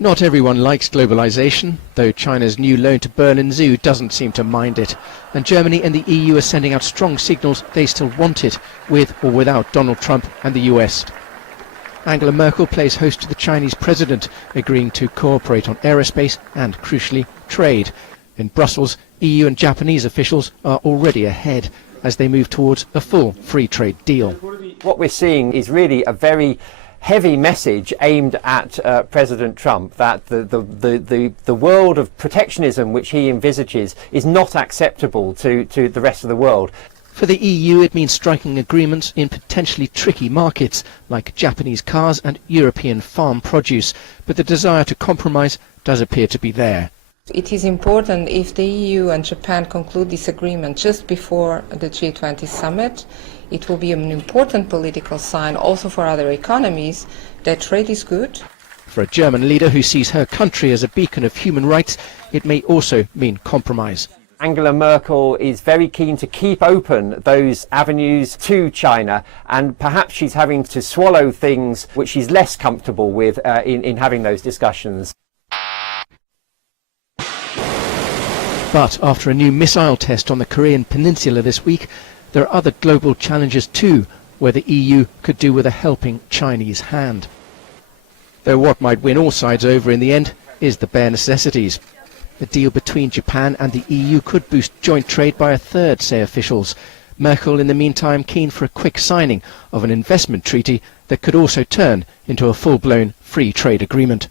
Not everyone likes globalization, though China's new loan to Berlin Zoo doesn't seem to mind it. And Germany and the EU are sending out strong signals they still want it, with or without Donald Trump and the US. Angela Merkel plays host to the Chinese president, agreeing to cooperate on aerospace and, crucially, trade. In Brussels, EU and Japanese officials are already ahead as they move towards a full free trade deal. What we're seeing is really a very heavy message aimed at President Trump, that the world of protectionism which he envisages is not acceptable to the rest of the world. For the EU, it means striking agreements in potentially tricky markets like Japanese cars and European farm produce, but the desire to compromise does appear to be there. It is important if the EU and Japan conclude this agreement just before the G20 summit. It will be an important political sign also for other economies that trade is good. For a German leader who sees her country as a beacon of human rights, it may also mean compromise. Angela Merkel is very keen to keep open those avenues to China, and perhaps she's having to swallow things which she's less comfortable with in having those discussions. But after a new missile test on the Korean peninsula this week, there are other global challenges too, where the EU could do with a helping Chinese hand. Though what might win all sides over in the end is the bare necessities. The deal between Japan and the EU could boost joint trade by a third, say officials. Merkel, in the meantime, keen for a quick signing of an investment treaty that could also turn into a full-blown free trade agreement.